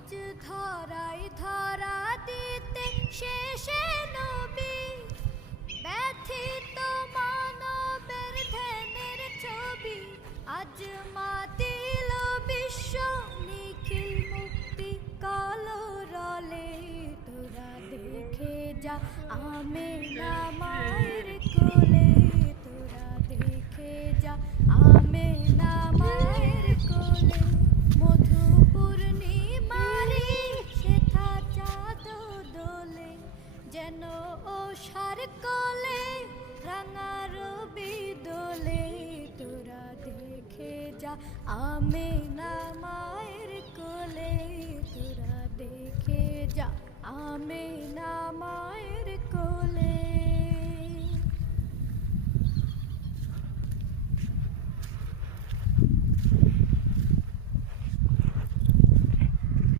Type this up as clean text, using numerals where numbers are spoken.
আজ ধরাই ধরা দিতে শেষে নবী ব্যথিত মানবের ধ্যানের ছবি আজ মাতিল বিশ্ব নিখিল মুক্তি কলরলে তোরা দেখে যা আমেনা মায়ের কোলে তোরা দেখে যা আমেনা মায়ের কোলে মধু পূর্ণিমারি শেথা চাঁদ দোলে যেন ওষার কোলে রাঙা রবি দোলে তোরা দেখে যা আমেনা মায়ের কোলে তোরা দেখে যা আমেনা মায়ের কোলে।